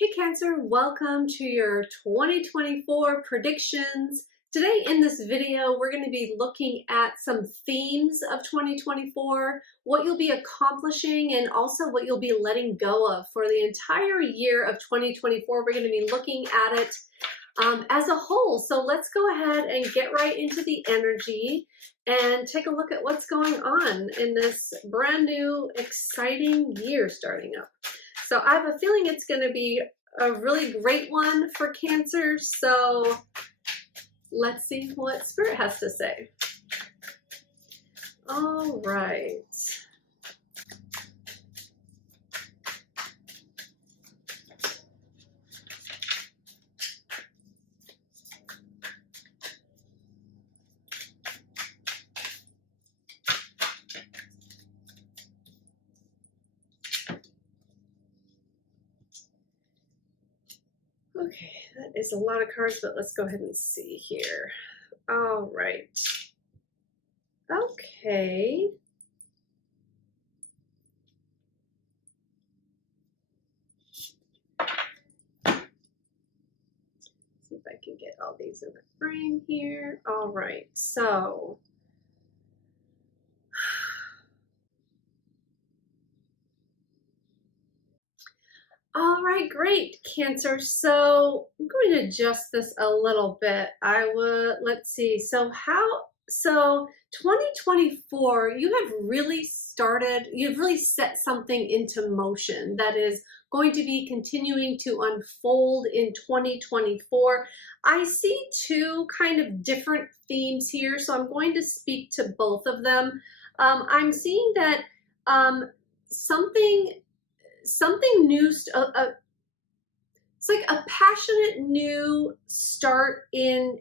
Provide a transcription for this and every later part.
Hey Cancer, welcome to your 2024 predictions. Today in this video, we're going to be looking at some themes of 2024, what you'll be accomplishing, and also what you'll be letting go of for the entire year of 2024. We're going to be looking at it as a whole. So let's go ahead and get right into the energy and take a look at what's going on in this brand new, exciting year starting up. So I have a feeling it's going to be a really great one for Cancer. So let's see what Spirit has to say. All right. Okay, that is a lot of cards, but let's go ahead and see here. All right. Okay. See if I can get all these in the frame here. All right, so all right, great, Cancer. So I'm going to adjust this a little bit. Let's see. So 2024, you've really set something into motion that is going to be continuing to unfold in 2024. I see two kind of different themes here, so I'm going to speak to both of them. I'm seeing that something new, it's like a passionate new start in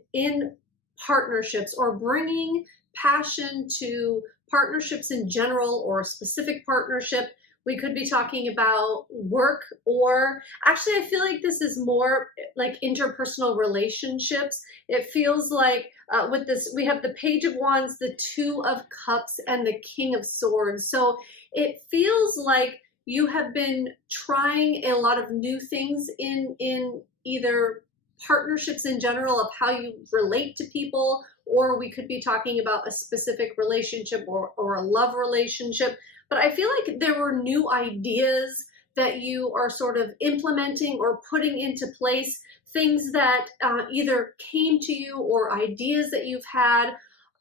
partnerships, or bringing passion to partnerships in general, or a specific partnership. We could be talking about work, or actually I feel like this is more like interpersonal relationships. It feels like with this, we have the Page of Wands, the Two of Cups, and the King of Swords. So it feels like you have been trying a lot of new things in either partnerships in general, of how you relate to people, or we could be talking about a specific relationship or a love relationship. But I feel like there were new ideas that you are sort of implementing or putting into place, things that either came to you, or ideas that you've had,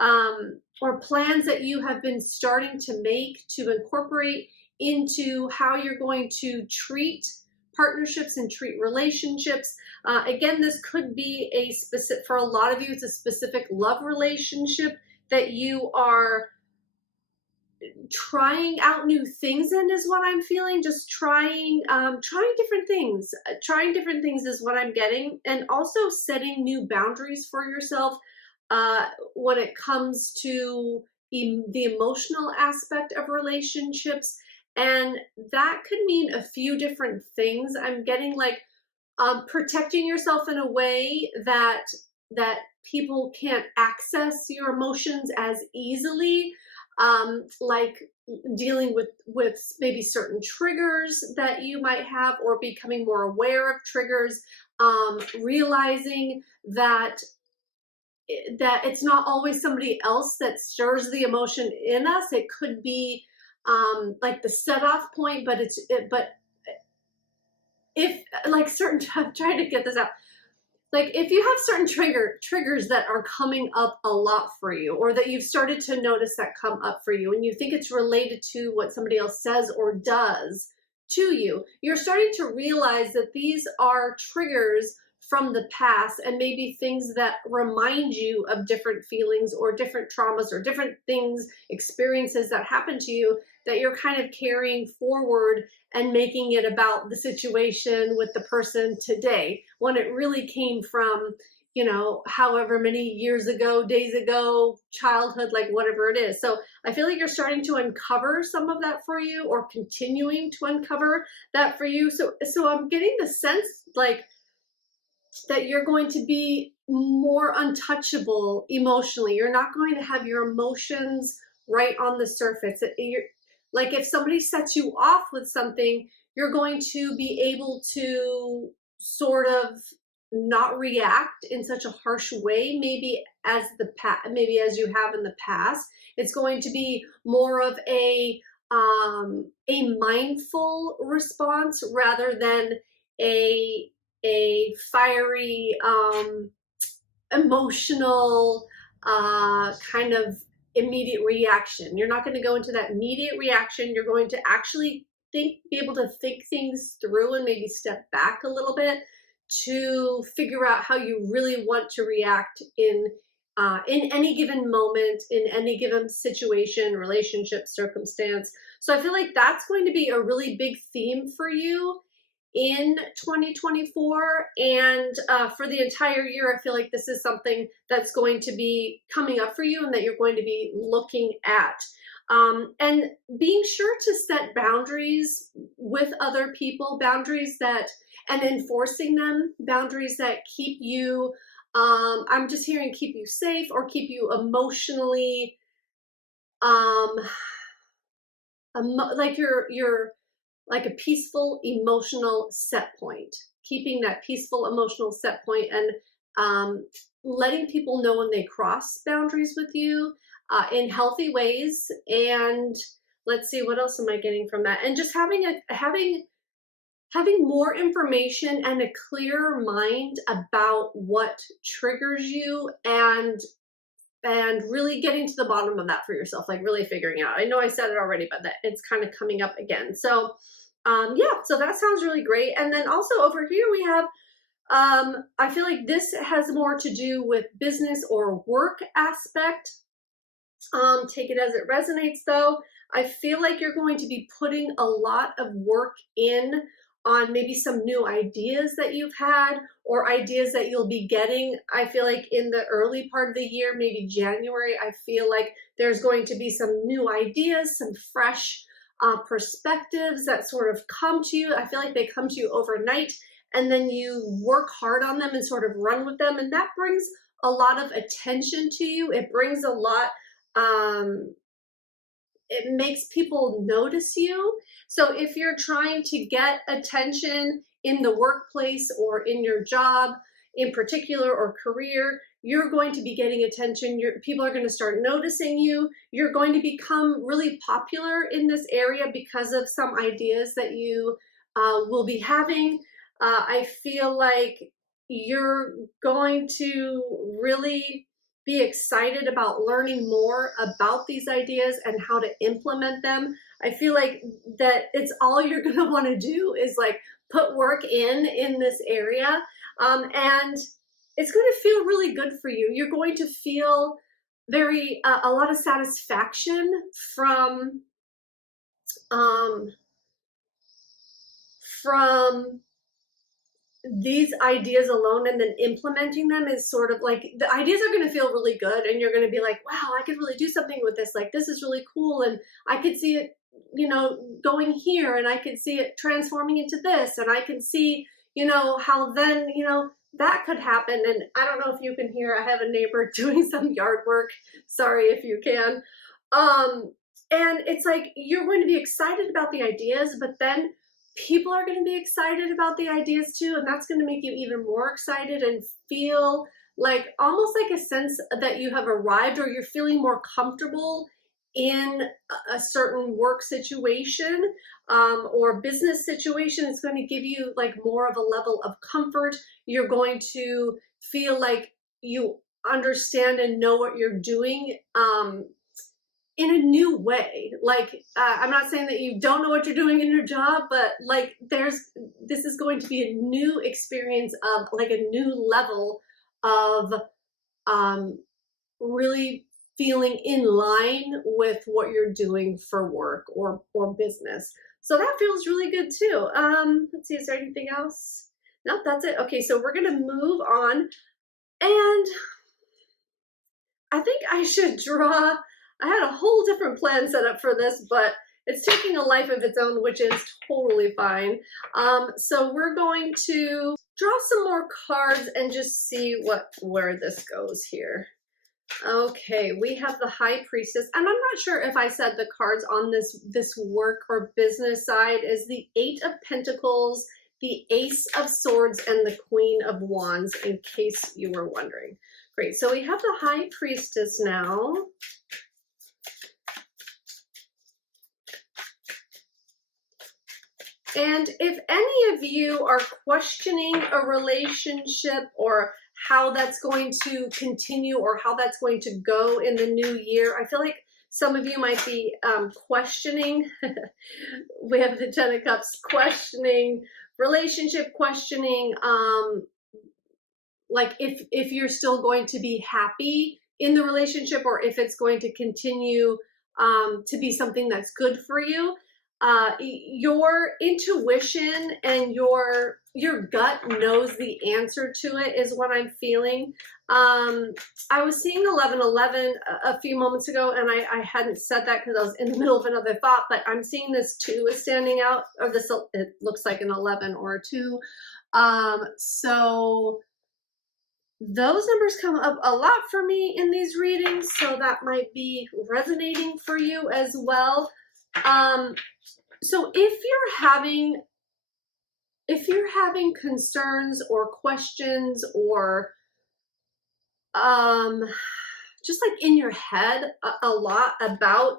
or plans that you have been starting to make to incorporate into how you're going to treat partnerships and treat relationships. Again, this could be for a lot of you, it's a specific love relationship that you are trying out new things in, is what I'm feeling. Just trying different things. Trying different things is what I'm getting. And also setting new boundaries for yourself when it comes to the emotional aspect of relationships. And that could mean a few different things. I'm getting like protecting yourself in a way that people can't access your emotions as easily, like dealing with maybe certain triggers that you might have, or becoming more aware of triggers, realizing that it's not always somebody else that stirs the emotion in us. It could be like the set off point, but if like certain, I'm trying to get this out. Like if you have certain triggers that are coming up a lot for you, or that you've started to notice that come up for you, and you think it's related to what somebody else says or does to you, you're starting to realize that these are triggers from the past, and maybe things that remind you of different feelings or different traumas or different things, experiences that happened to you, that you're kind of carrying forward and making it about the situation with the person today, when it really came from, you know, however many years ago, days ago, childhood, like whatever it is. So I feel like you're starting to uncover some of that for you, or continuing to uncover that for you. So I'm getting the sense like that you're going to be more untouchable emotionally. You're not going to have your emotions right on the surface. You're like, if somebody sets you off with something, You're going to be able to sort of not react in such a harsh way, maybe as you have in the past. It's going to be more of a mindful response rather than a fiery emotional kind of immediate reaction. You're not going to go into that immediate reaction. You're going to actually be able to think things through and maybe step back a little bit to figure out how you really want to react in any given moment, in any given situation, relationship, circumstance. So I feel like that's going to be a really big theme for you in 2024, and for the entire year. I feel like this is something that's going to be coming up for you and that you're going to be looking at. And being sure to set boundaries with other people, and enforcing them, boundaries that keep you, I'm just hearing keep you safe or keep you emotionally, like you're like a peaceful emotional set point, keeping that peaceful emotional set point, and letting people know when they cross boundaries with you in healthy ways. And let's see, what else am I getting from that? And just having more information and a clearer mind about what triggers you, and really getting to the bottom of that for yourself, like really figuring out. I know I said it already, but that it's kind of coming up again. So yeah, so that sounds really great. And then also over here we have, I feel like this has more to do with business or work aspect. Take it as it resonates though. I feel like you're going to be putting a lot of work in on maybe some new ideas that you've had or ideas that you'll be getting. I feel like in the early part of the year, maybe January, I feel like there's going to be some new ideas, some fresh perspectives that sort of come to you. I feel like they come to you overnight, and then you work hard on them and sort of run with them. And that brings a lot of attention to you. It brings a lot, it makes people notice you. So if you're trying to get attention in the workplace or in your job in particular or career, you're going to be getting attention. People are going to start noticing you. You're going to become really popular in this area because of some ideas that you will be having. I feel like you're going to really be excited about learning more about these ideas and how to implement them. I feel like that it's all you're going to want to do is like put work in this area. And it's going to feel really good for you. You're going to feel a lot of satisfaction from these ideas alone, and then implementing them is sort of like the ideas are going to feel really good, and you're going to be like, wow, I could really do something with this. Like, this is really cool. And I could see it, going here, and I could see it transforming into this, and I can see, how then, that could happen. And I don't know if you can hear, I have a neighbor doing some yard work. Sorry if you can. And it's like, you're going to be excited about the ideas, but then people are going to be excited about the ideas too. And that's going to make you even more excited and feel like almost like a sense that you have arrived, or you're feeling more comfortable in a certain work situation or business situation. It's going to give you like more of a level of comfort. You're going to feel like you understand and know what you're doing in a new way. Like, I'm not saying that you don't know what you're doing in your job, but like this is going to be a new experience of like a new level of really feeling in line with what you're doing for work or business. So that feels really good too. Let's see, is there anything else? Nope, that's it. Okay, so we're gonna move on. And I think I should draw, I had a whole different plan set up for this, but it's taking a life of its own, which is totally fine. So we're going to draw some more cards and just see where this goes here. Okay, we have the High Priestess, and I'm not sure if I said the cards on this work or business side is the Eight of Pentacles, the Ace of Swords, and the Queen of Wands, in case you were wondering. Great, so we have the High Priestess now. And if any of you are questioning a relationship or how that's going to continue or how that's going to go in the new year, I feel like some of you might be questioning. We have the Ten of Cups, questioning relationship, questioning like if you're still going to be happy in the relationship or if it's going to continue to be something that's good for you. Your intuition and your gut knows the answer to it, is what I'm feeling. I was seeing 1111 a few moments ago, and I hadn't said that because I was in the middle of another thought, but I'm seeing this 2 is standing out, or this, it looks like an 11 or a 2. So those numbers come up a lot for me in these readings, so that might be resonating for you as well. So if you're having concerns or questions or just like in your head a lot about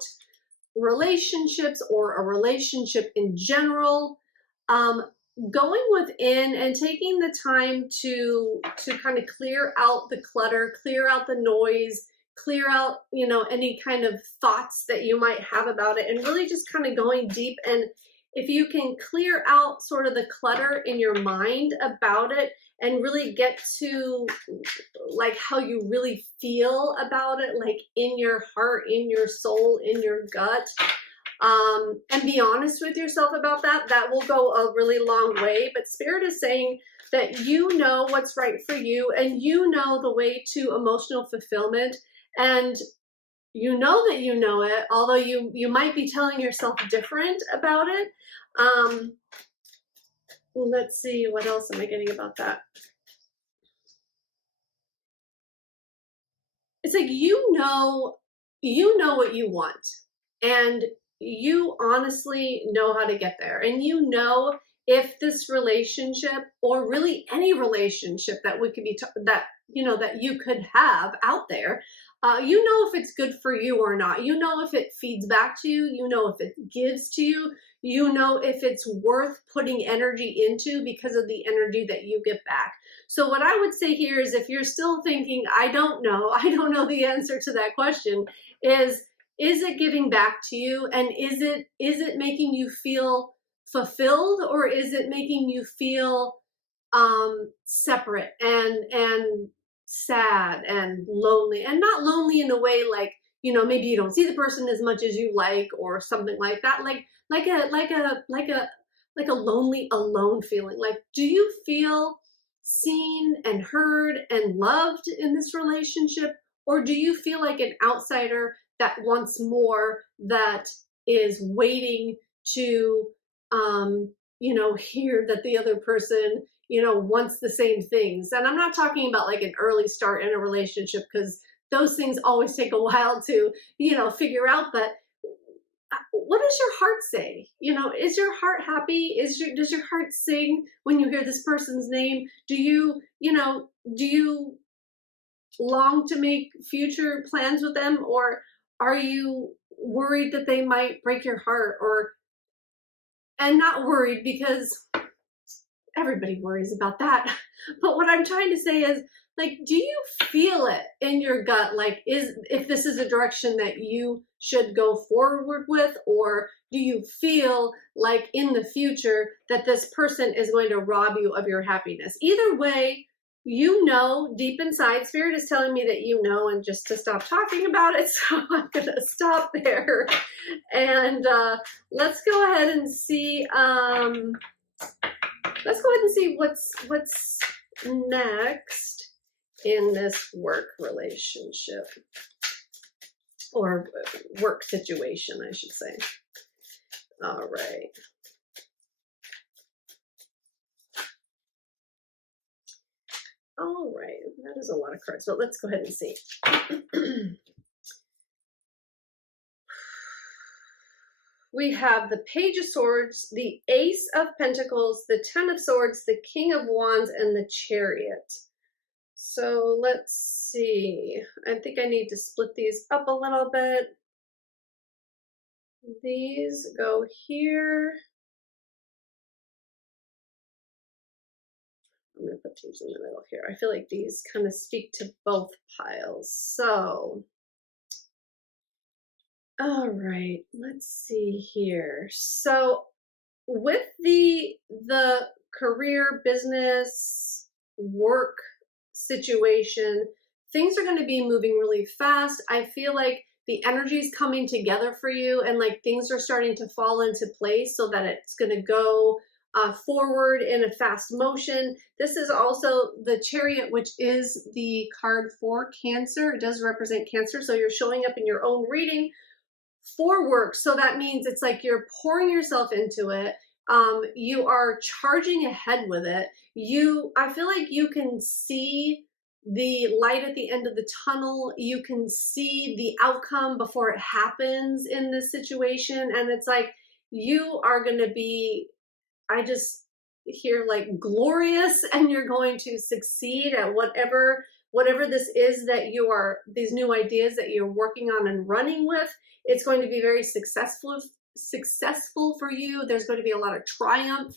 relationships or a relationship in general, going within and taking the time to kind of clear out the clutter, clear out the noise, clear out, you know, any kind of thoughts that you might have about it, and really just kind of going deep. And if you can clear out sort of the clutter in your mind about it and really get to like how you really feel about it, like in your heart, in your soul, in your gut, and be honest with yourself about that, that will go a really long way. But Spirit is saying that you know what's right for you, and you know the way to emotional fulfillment, and you know that you know it, although you might be telling yourself different about it. Let's see, what else am I getting about that? It's like you know what you want, and you honestly know how to get there, and you know if this relationship, or really any relationship that we could be that you know that you could have out there, you know if it's good for you or not. You know if it feeds back to you. You know if it gives to you. You know if it's worth putting energy into because of the energy that you get back. So what I would say here is, if you're still thinking, I don't know the answer to that question, is it giving back to you, and is it making you feel fulfilled, or is it making you feel separate and sad and lonely? And not lonely in a way like, you know, maybe you don't see the person as much as you like or something like that, like a lonely alone feeling. Like, do you feel seen and heard and loved in this relationship, or do you feel like an outsider that wants more, that is waiting to you know, hear that the other person, you know, wants the same things? And I'm not talking about like an early start in a relationship, because those things always take a while to, you know, figure out. But what does your heart say? You know, is your heart happy? Does your heart sing when you hear this person's name? Do you long to make future plans with them, or are you worried that they might break your heart? Or, and not worried, because everybody worries about that. But what I'm trying to say is, like, do you feel it in your gut, like, if this is a direction that you should go forward with? Or do you feel like in the future that this person is going to rob you of your happiness? Either way, you know, deep inside, Spirit is telling me that you know, and just to stop talking about it. So I'm gonna stop there, and let's go ahead and see what's next in this work relationship, or work situation, I should say. All right. All right, that is a lot of cards, but let's go ahead and see. We have the Page of Swords, the Ace of Pentacles, the Ten of Swords, the King of Wands, and the Chariot. So let's see. I think I need to split these up a little bit. These go here. I'm going to put these in the middle here. I feel like these kind of speak to both piles. So, all right, let's see here. So with the career, business, work situation, things are going to be moving really fast. I feel like the energy is coming together for you, and like things are starting to fall into place so that it's going to go forward in a fast motion. This is also the Chariot, which is the card for Cancer. It does represent Cancer, so you're showing up in your own reading for work. So that means it's like you're pouring yourself into it. You are charging ahead with it. I feel like you can see the light at the end of the tunnel. You can see the outcome before it happens in this situation. And it's like, you are going to be, I just hear like glorious, and you're going to succeed at whatever this is that these new ideas that you're working on and running with. It's going to be very successful for you. There's going to be a lot of triumph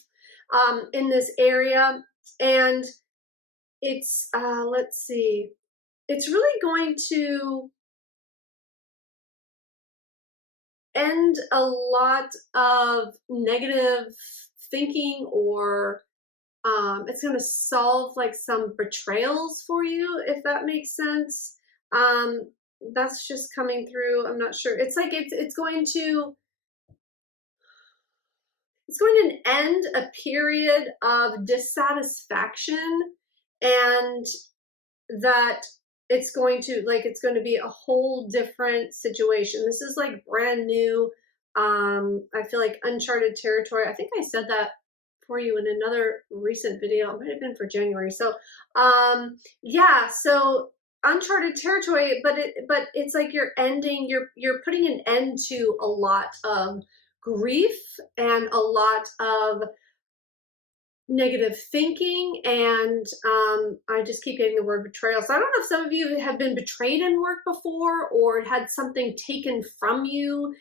in this area. And it's, let's see, it's really going to end a lot of negative thinking, or it's going to solve like some betrayals for you, if that makes sense. That's just coming through. I'm not sure. It's like it's going to end a period of dissatisfaction, and that it's going to be a whole different situation. This is like brand new. I feel like uncharted territory. I think I said that for you in another recent video. It might have been for January. So yeah, so uncharted territory, but it's like you're putting an end to a lot of grief and a lot of negative thinking. And I just keep getting the word betrayal. So I don't know if some of you have been betrayed in work before, or had something taken from you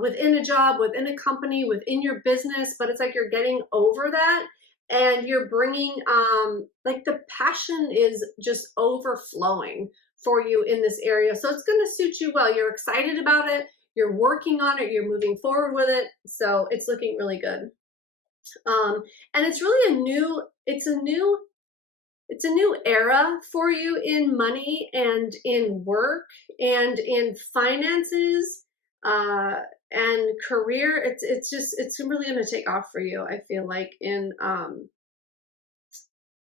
within a job, within a company, within your business, but it's like you're getting over that, and you're bringing like the passion is just overflowing for you in this area. So it's going to suit you well. You're excited about it. You're working on it. You're moving forward with it. So it's looking really good. And it's really it's a new era for you in money and in work and in finances and career. It's really going to take off for you, I feel like, in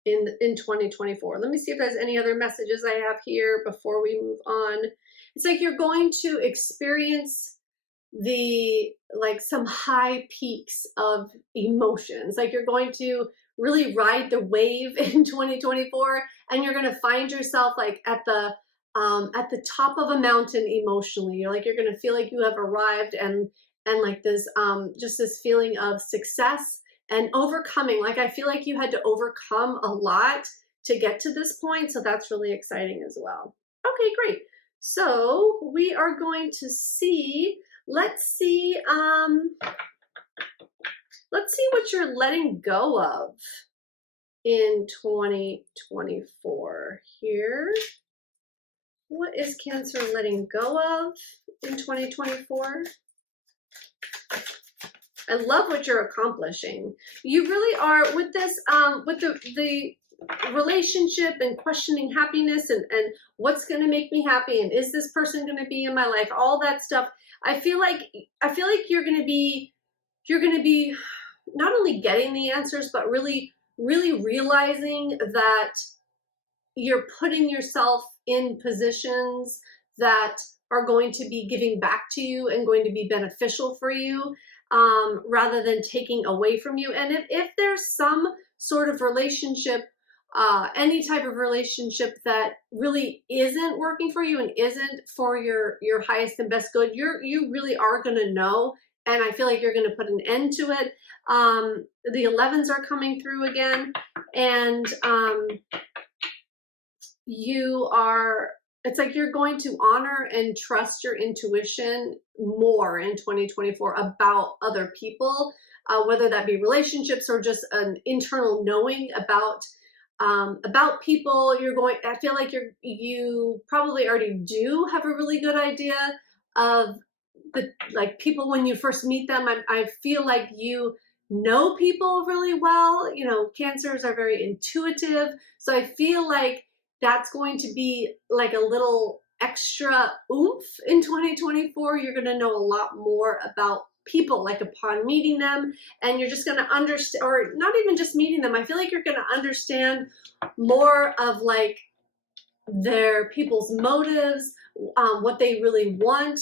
2024. Let me see if there's any other messages I have here before we move on. It's like you're going to experience some high peaks of emotions. Like you're going to really ride the wave in 2024, and you're going to find yourself like at the top of a mountain emotionally. You're going to feel like you have arrived, and like this just this feeling of success and overcoming. Like I feel like you had to overcome a lot to get to this point. So that's really exciting as well. Okay, great. So we are going to see, let's see what you're letting go of in 2024 here. What is Cancer letting go of in 2024? I love what you're accomplishing. You really are with this, with the relationship and questioning happiness and what's going to make me happy, and is this person going to be in my life? All that stuff. I feel like you're going to be not only getting the answers, but really realizing that you're putting yourself in positions that are going to be giving back to you and going to be beneficial for you, rather than taking away from you. And if there's some sort of relationship any type of relationship that really isn't working for you and isn't for your highest and best good, you really are going to know, and I feel like you're going to put an end to it. The 11s are coming through again, and it's like you're going to honor and trust your intuition more in 2024 about other people, whether that be relationships or just an internal knowing about people. I feel like you probably already do have a really good idea of the, like, people when you first meet them. I feel like you know people really well. You know, Cancers are very intuitive. So I feel like that's going to be like a little extra oomph in 2024. You're going to know a lot more about people, like upon meeting them, and you're just going to understand, or not even just meeting them. I feel like you're going to understand more of like people's motives, what they really want,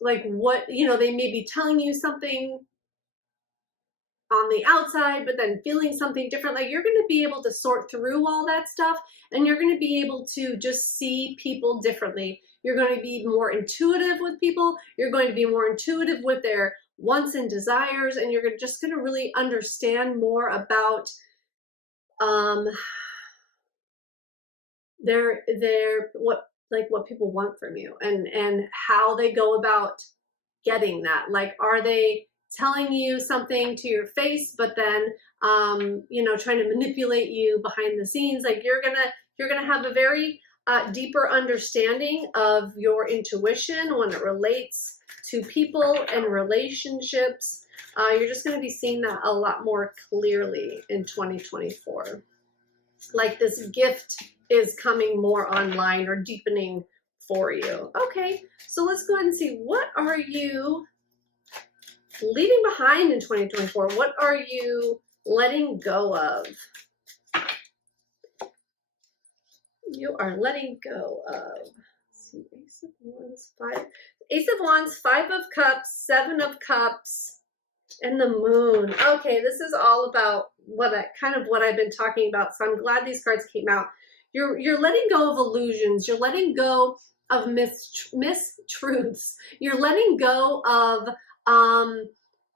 like what, they may be telling you something on the outside, but then feeling something different. Like, you're going to be able to sort through all that stuff, and you're going to be able to just see people differently. You're going to be more intuitive with people. You're going to be more intuitive with their wants and desires, and you're just going to really understand more about what people want from you, and how they go about getting that. Like, are they telling you something to your face, but then trying to manipulate you behind the scenes? Like, you're gonna have a very deeper understanding of your intuition when it relates to people and relationships. You're just going to be seeing that a lot more clearly in 2024. Like, this gift is coming more online or deepening for you. Okay, so let's go ahead and see, what are you leaving behind in 2024? What are you letting go of? You are letting go of, let's see, Ace of Wands, 5 of Cups, 7 of Cups, and the Moon. Okay, this is all about what I've been talking about. So I'm glad these cards came out. You're letting go of illusions. You're letting go of mistruths. You're letting go of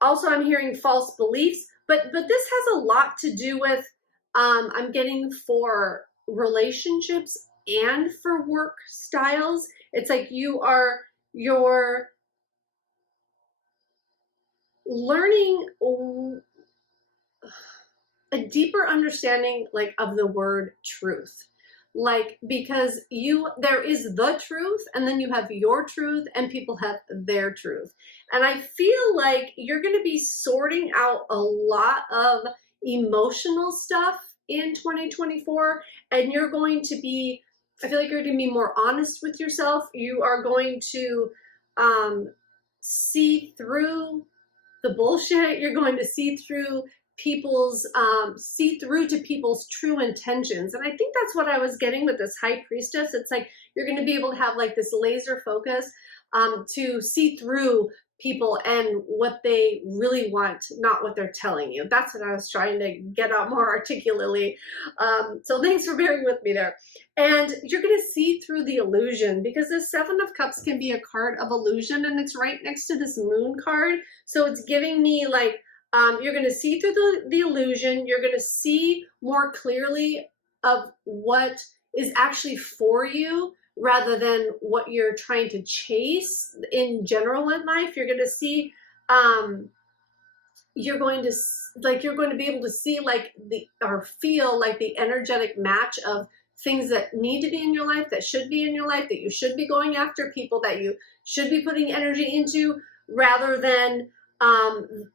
also, I'm hearing false beliefs, but this has a lot to do with I'm getting for relationships and for work styles. It's like you're learning a deeper understanding, like, of the word truth. Like, because there is the truth, and then you have your truth, and people have their truth. And I feel like you're going to be sorting out a lot of emotional stuff in 2024, and you're going to be, I feel like you're going to be more honest with yourself. You are going to see through the bullshit. You're going to see through to people's true intentions. And I think that's what I was getting with this High Priestess. It's like you're going to be able to have like this laser focus to see through people and what they really want, not what they're telling you. That's what I was trying to get out more articulately. So thanks for bearing with me there. And you're going to see through the illusion, because the 7 of Cups can be a card of illusion, and it's right next to this Moon card. So it's giving me like, you're going to see through the illusion. You're going to see more clearly of what is actually for you, rather than what you're trying to chase in general in life. You're going to see, you're going to be able to see or feel like the energetic match of things that need to be in your life, that should be in your life, that you should be going after, people that you should be putting energy into, rather than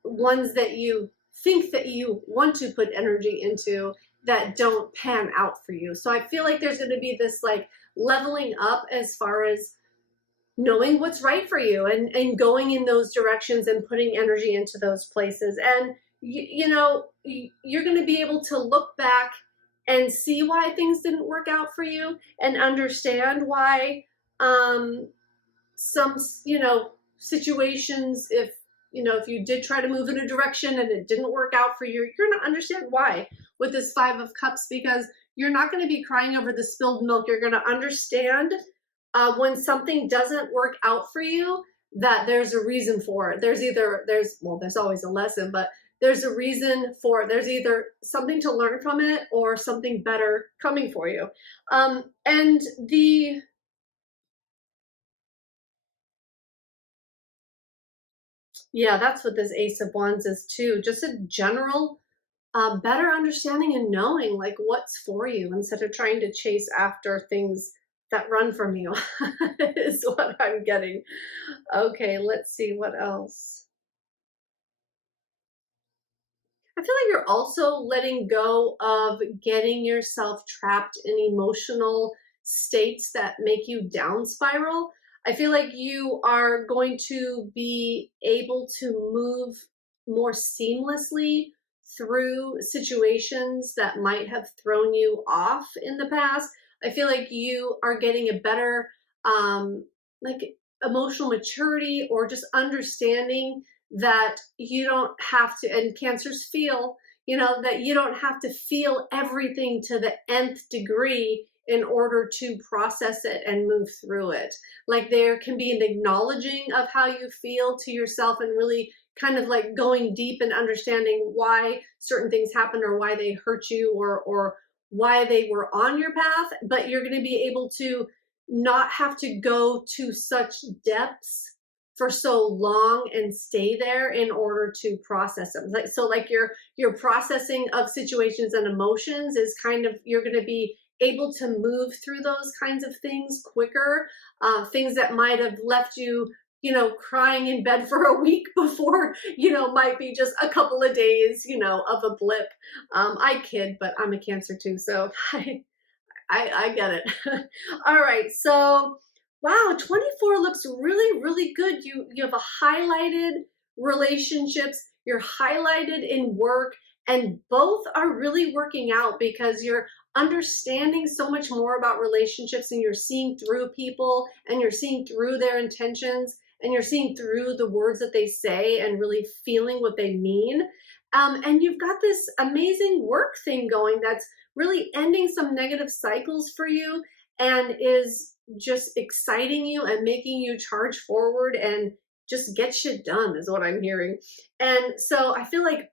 ones that you think that you want to put energy into that don't pan out for you. So I feel like there's going to be this like leveling up as far as knowing what's right for you, and going in those directions and putting energy into those places. And you're going to be able to look back and see why things didn't work out for you, and understand why some situations, if you did try to move in a direction and it didn't work out for you, you're going to understand why with this Five of Cups, because you're not going to be crying over the spilled milk. You're going to understand when something doesn't work out for you, that there's a reason for it. There's always a lesson, but there's a reason for it. There's either something to learn from it or something better coming for you. And yeah, that's what this Ace of Wands is too. Just a general better understanding and knowing like what's for you instead of trying to chase after things that run from you is what I'm getting. Okay, let's see what else. I feel like you're also letting go of getting yourself trapped in emotional states that make you down spiral. I feel like you are going to be able to move more seamlessly through situations that might have thrown you off in the past. I feel like you are getting a better like emotional maturity or just understanding that you don't have to, and cancers feel, you know, that you don't have to feel everything to the nth degree in order to process it and move through it. Like there can be an acknowledging of how you feel to yourself and really kind of like going deep and understanding why certain things happened or why they hurt you or why they were on your path, but you're going to be able to not have to go to such depths for so long and stay there in order to process them. Like your processing of situations and emotions is kind of, you're going to be able to move through those kinds of things quicker. Things that might have left you, you know, crying in bed for a week before, you know, might be just a couple of days, you know, of a blip. I kid, but I'm a Cancer too, so I get it. All right, so wow, 24 looks really, really good. You have a highlighted relationships, you're highlighted in work, and both are really working out because you're understanding so much more about relationships and you're seeing through people and you're seeing through their intentions and you're seeing through the words that they say and really feeling what they mean. And you've got this amazing work thing going that's really ending some negative cycles for you and is just exciting you and making you charge forward and just get shit done is what I'm hearing. And so I feel like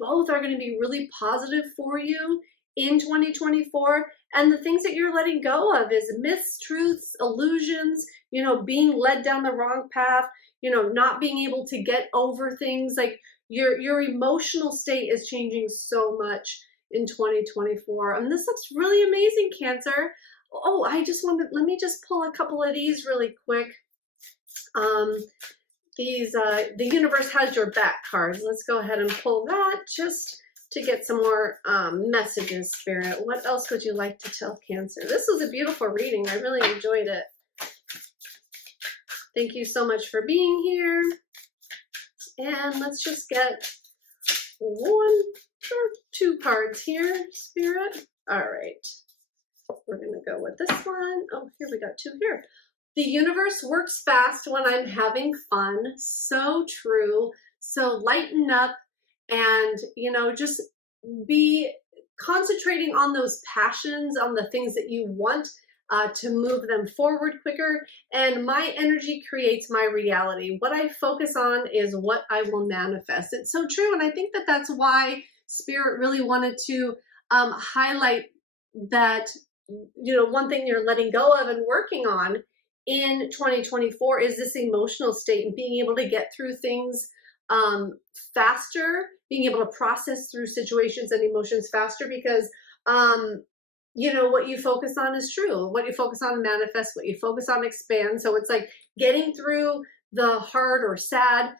both are going to be really positive for you in 2024. And the things that you're letting go of is myths, truths, illusions, you know, being led down the wrong path, you know, not being able to get over things. Like your emotional state is changing so much in 2024. And this looks really amazing, Cancer. Oh, let me just pull a couple of these really quick. The universe has your back cards. Let's go ahead and pull that just to get some more messages, Spirit. What else would you like to tell Cancer? This was a beautiful reading. I really enjoyed it. Thank you so much for being here. And let's just get one or two cards here, Spirit. All right. We're going to go with this one. Oh, here we got two here. The universe works fast when I'm having fun. So true. So lighten up and, you know, just be concentrating on those passions, on the things that you want to move them forward quicker. And my energy creates my reality. What I focus on is what I will manifest. It's so true. And I think that that's why Spirit really wanted to highlight that, you know, one thing you're letting go of and working on in 2024 is this emotional state and being able to get through things faster, being able to process through situations and emotions faster because, you know, what you focus on is true. What you focus on manifests, what you focus on expands. So it's like getting through the hard or sad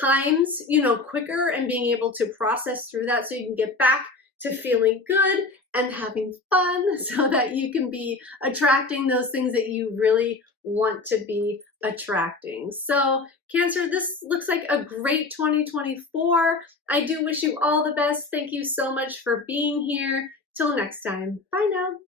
times, you know, quicker and being able to process through that so you can get back to feeling good and having fun so that you can be attracting those things that you really want to be attracting. So Cancer, this looks like a great 2024. I do wish you all the best. Thank you so much for being here. Till next time. Bye now.